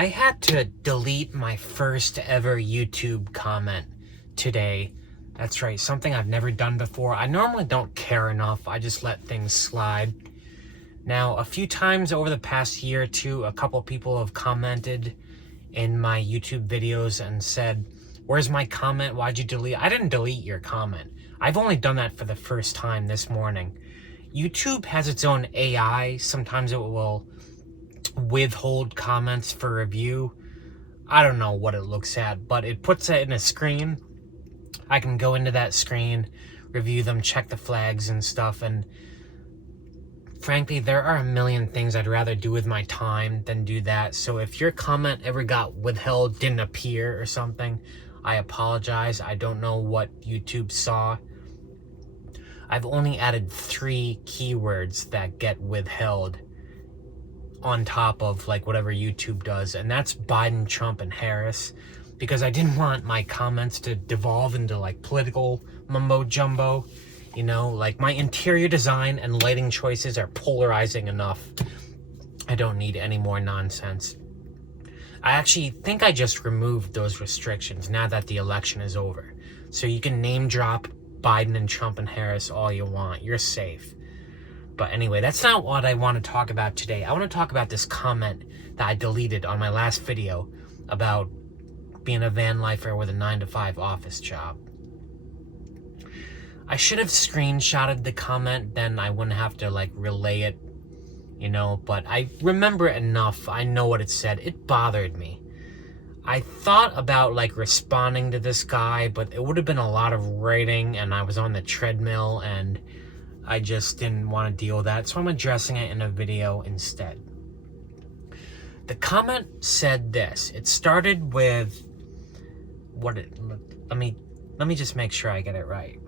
I had to delete my first ever YouTube comment today. That's right, something I've never done before. I normally don't care enough. I just let things slide. Now, a few times over the past year or two, a couple people have commented in my YouTube videos and said, "Where's my comment? Why'd you delete?" I didn't delete your comment. I've only done that for the first time this morning. YouTube has its own AI. Sometimes it will withhold comments for review. I don't know what it looks at, but it puts it in a screen. I can go into that screen, review them, check the flags and stuff, and frankly, there are a million things I'd rather do with my time than do that. So if your comment ever got withheld, didn't appear or something, I apologize. I don't know what YouTube saw. I've only added 3 keywords that get withheld on top of like whatever YouTube does, and that's Biden, Trump, and Harris, because I didn't want my comments to devolve into like political mumbo jumbo. You know, like my interior design and lighting choices are polarizing enough. I don't need any more nonsense. I actually think I just removed those restrictions now that the election is over. So you can name drop Biden and Trump and Harris all you want. You're safe. But anyway, that's not what I want to talk about today. I want to talk about this comment that I deleted on my last video about being a van lifer with a 9-to-5 office job. I should have screenshotted the comment, then I wouldn't have to like relay it, you know, but I remember it enough. I know what it said. It bothered me. I thought about like responding to this guy, but it would have been a lot of writing and I was on the treadmill and I just didn't want to deal with that, so I'm addressing it in a video instead. The comment said this. It started with let me just make sure I get it right.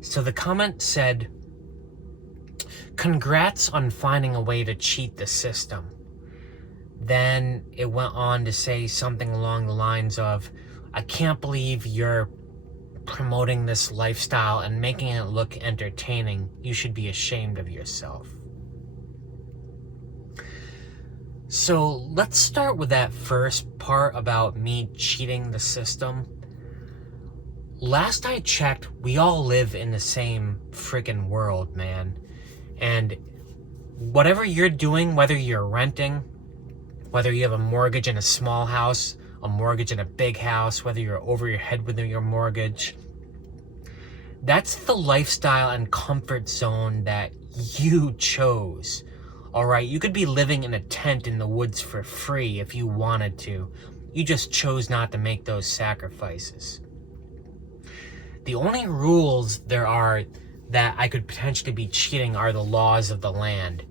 So the comment said, "Congrats on finding a way to cheat the system." Then it went on to say something along the lines of, "I can't believe you're promoting this lifestyle and making it look entertaining. You should be ashamed of yourself." So let's start with that first part about me cheating the system. Last I checked, we all live in the same friggin' world, man. And whatever you're doing, whether you're renting, whether you have a mortgage in a small house, a mortgage in a big house, whether you're over your head with your mortgage, that's the lifestyle and comfort zone that you chose. All right, you could be living in a tent in the woods for free if you wanted to. You just chose not to make those sacrifices. The only rules there are that I could potentially be cheating are the laws of the land.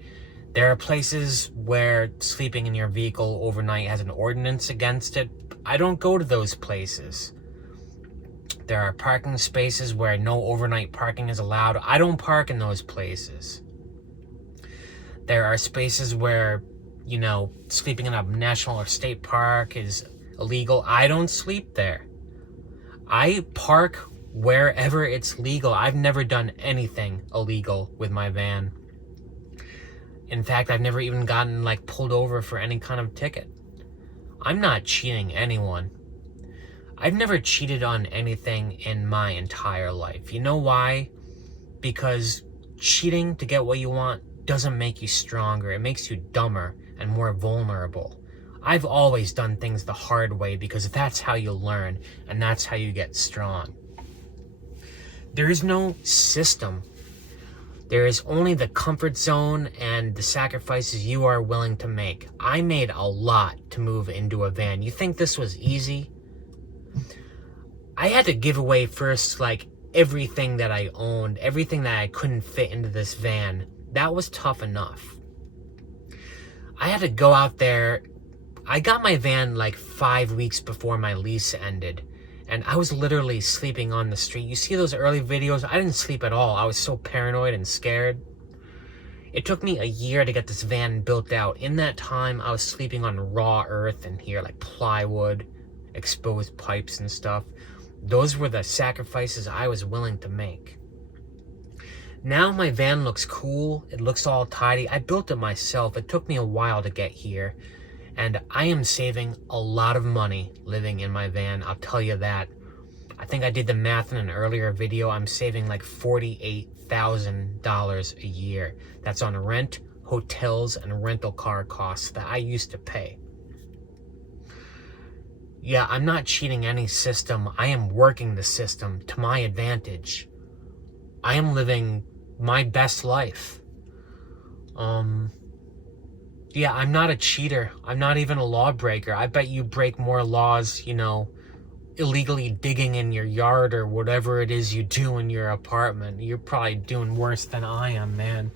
There are places where sleeping in your vehicle overnight has an ordinance against it. I don't go to those places. There are parking spaces where no overnight parking is allowed. I don't park in those places. There are spaces where, you know, sleeping in a national or state park is illegal. I don't sleep there. I park wherever it's legal. I've never done anything illegal with my van. In fact, I've never even gotten like pulled over for any kind of ticket. I'm not cheating anyone. I've never cheated on anything in my entire life. You know why? Because cheating to get what you want doesn't make you stronger. It makes you dumber and more vulnerable. I've always done things the hard way because that's how you learn and that's how you get strong. There is no system. There is only the comfort zone and the sacrifices you are willing to make. I made a lot to move into a van. You think this was easy? I had to give away first like everything that I owned, everything that I couldn't fit into this van. That was tough enough. I had to go out there. I got my van like 5 weeks before my lease ended. And I was literally sleeping on the street. You see those early videos? I didn't sleep at all. I was so paranoid and scared. It took me a year to get this van built out. In that time, I was sleeping on raw earth in here, like plywood, exposed pipes and stuff. Those were the sacrifices I was willing to make. Now my van looks cool. It looks all tidy. I built it myself. It took me a while to get here. And I am saving a lot of money living in my van, I'll tell you that. I think I did the math in an earlier video. I'm saving like $48,000 a year. That's on rent, hotels, and rental car costs that I used to pay. Yeah, I'm not cheating any system. I am working the system to my advantage. I am living my best life. Yeah, I'm not a cheater. I'm not even a lawbreaker. I bet you break more laws, you know, illegally digging in your yard or whatever it is you do in your apartment. You're probably doing worse than I am, man.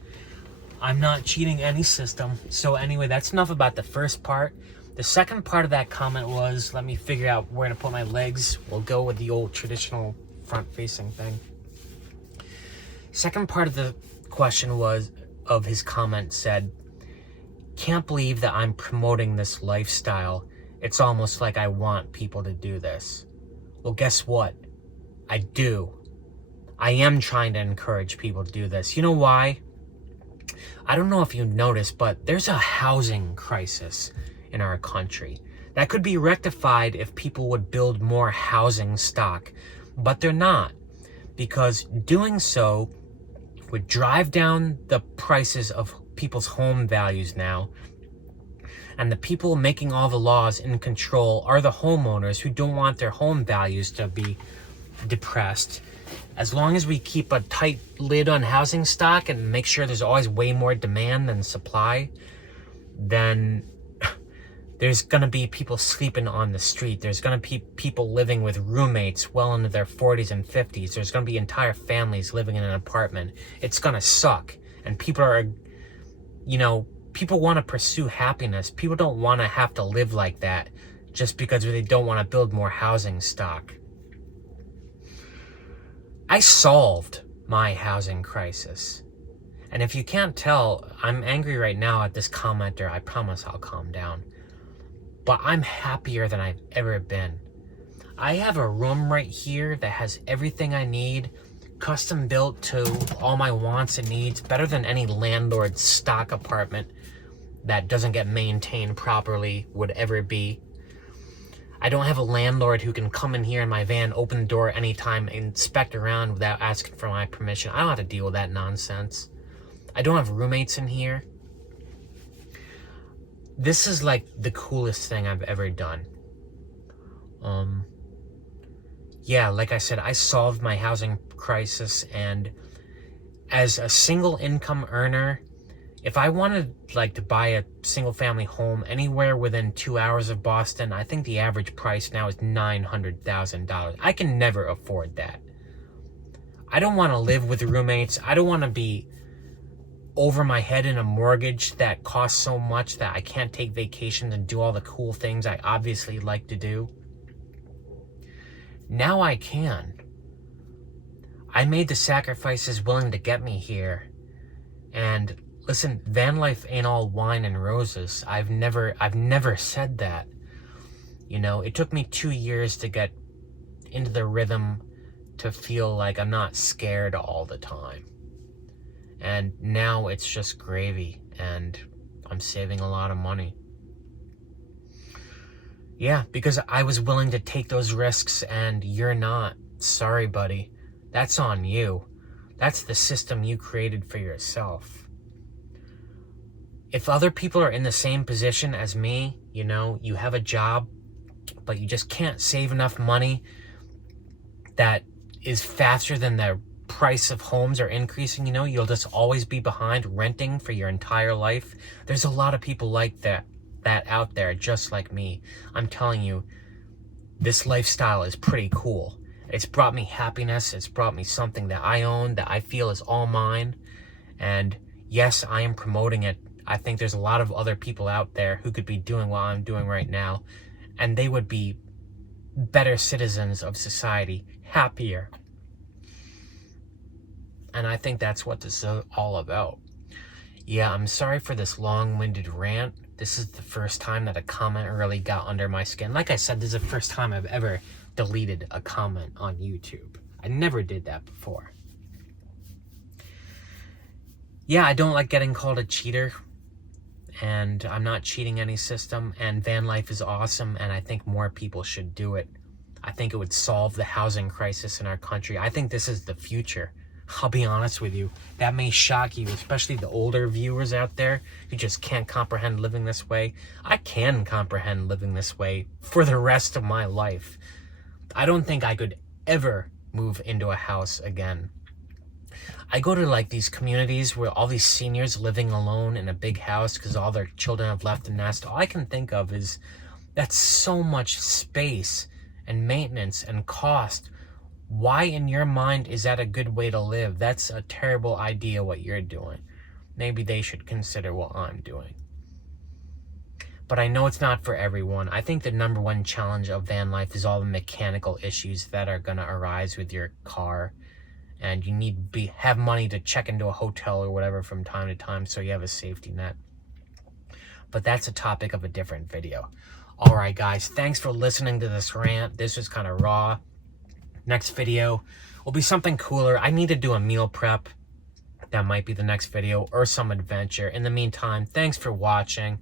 I'm not cheating any system. So anyway, that's enough about the first part. The second part of that comment was, let me figure out where to put my legs. We'll go with the old traditional front-facing thing. Second part of the question was, of his comment said, can't believe that I'm promoting this lifestyle. It's almost like I want people to do this. Well, guess what? I do. I am trying to encourage people to do this. You know why? I don't know if you noticed, but there's a housing crisis in our country. That could be rectified if people would build more housing stock, but they're not, because doing so would drive down the prices of people's home values now, and the people making all the laws in control are the homeowners who don't want their home values to be depressed. As long as we keep a tight lid on housing stock and make sure there's always way more demand than supply, then there's going to be people sleeping on the street. There's going to be people living with roommates well into their 40s and 50s. There's going to be entire families living in an apartment. It's going to suck. And people are, you know, people want to pursue happiness. People don't want to have to live like that just because they don't want to build more housing stock. I solved my housing crisis. And if you can't tell, I'm angry right now at this commenter. I promise I'll calm down. But I'm happier than I've ever been. I have a room right here that has everything I need, custom built to all my wants and needs, better than any landlord's stock apartment that doesn't get maintained properly would ever be. I don't have a landlord who can come in here in my van, open the door anytime, inspect around without asking for my permission. I don't have to deal with that nonsense. I don't have roommates in here. This is like the coolest thing I've ever done. Yeah, like I said, I solved my housing crisis, and as a single income earner, if I wanted like to buy a single family home anywhere within 2 hours of Boston, I think the average price now is $900,000. I can never afford that. I don't want to live with roommates. I don't want to be over my head in a mortgage that costs so much that I can't take vacations and do all the cool things I obviously like to do. Now I can. I made the sacrifices willing to get me here. And listen, van life ain't all wine and roses. I've never said that. You know, it took me 2 years to get into the rhythm to feel like I'm not scared all the time. And now it's just gravy, and I'm saving a lot of money. Yeah, because I was willing to take those risks, and you're not. Sorry, buddy. That's on you. That's the system you created for yourself. If other people are in the same position as me, you know, you have a job, but you just can't save enough money that is faster than the price of homes are increasing, you know, you'll just always be behind renting for your entire life. There's a lot of people like that out there, just like me. I'm telling you, this lifestyle is pretty cool. It's brought me happiness. It's brought me something that I own, that I feel is all mine. And yes, I am promoting it. I think there's a lot of other people out there who could be doing what I'm doing right now, and they would be better citizens of society, happier. And I think that's what this is all about. Yeah, I'm sorry for this long-winded rant. This is the first time that a comment really got under my skin. Like I said, this is the first time I've ever deleted a comment on YouTube. I never did that before. Yeah, I don't like getting called a cheater. and I'm not cheating any system, and van life is awesome, and I think more people should do it. I think it would solve the housing crisis in our country. I think this is the future. I'll be honest with you. That may shock you, especially the older viewers out there who just can't comprehend living this way. I can comprehend living this way for the rest of my life. I don't think I could ever move into a house again. I go to like these communities where all these seniors living alone in a big house because all their children have left the nest. All I can think of is that's so much space and maintenance and cost. Why in your mind is that a good way to live? That's a terrible idea what you're doing. Maybe they should consider what I'm doing. But I know it's not for everyone. I think the number one challenge of van life is all the mechanical issues that are going to arise with your car. And you need to have money to check into a hotel or whatever from time to time so you have a safety net. But that's a topic of a different video. All right, guys, thanks for listening to this rant. This was kind of raw. Next video will be something cooler. I need to do a meal prep. That might be the next video, or some adventure. In the meantime, thanks for watching.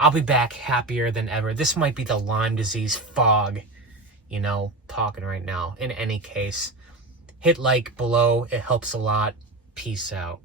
I'll be back happier than ever. This might be the Lyme disease fog, you know, talking right now. In any case, hit like below. It helps a lot. Peace out.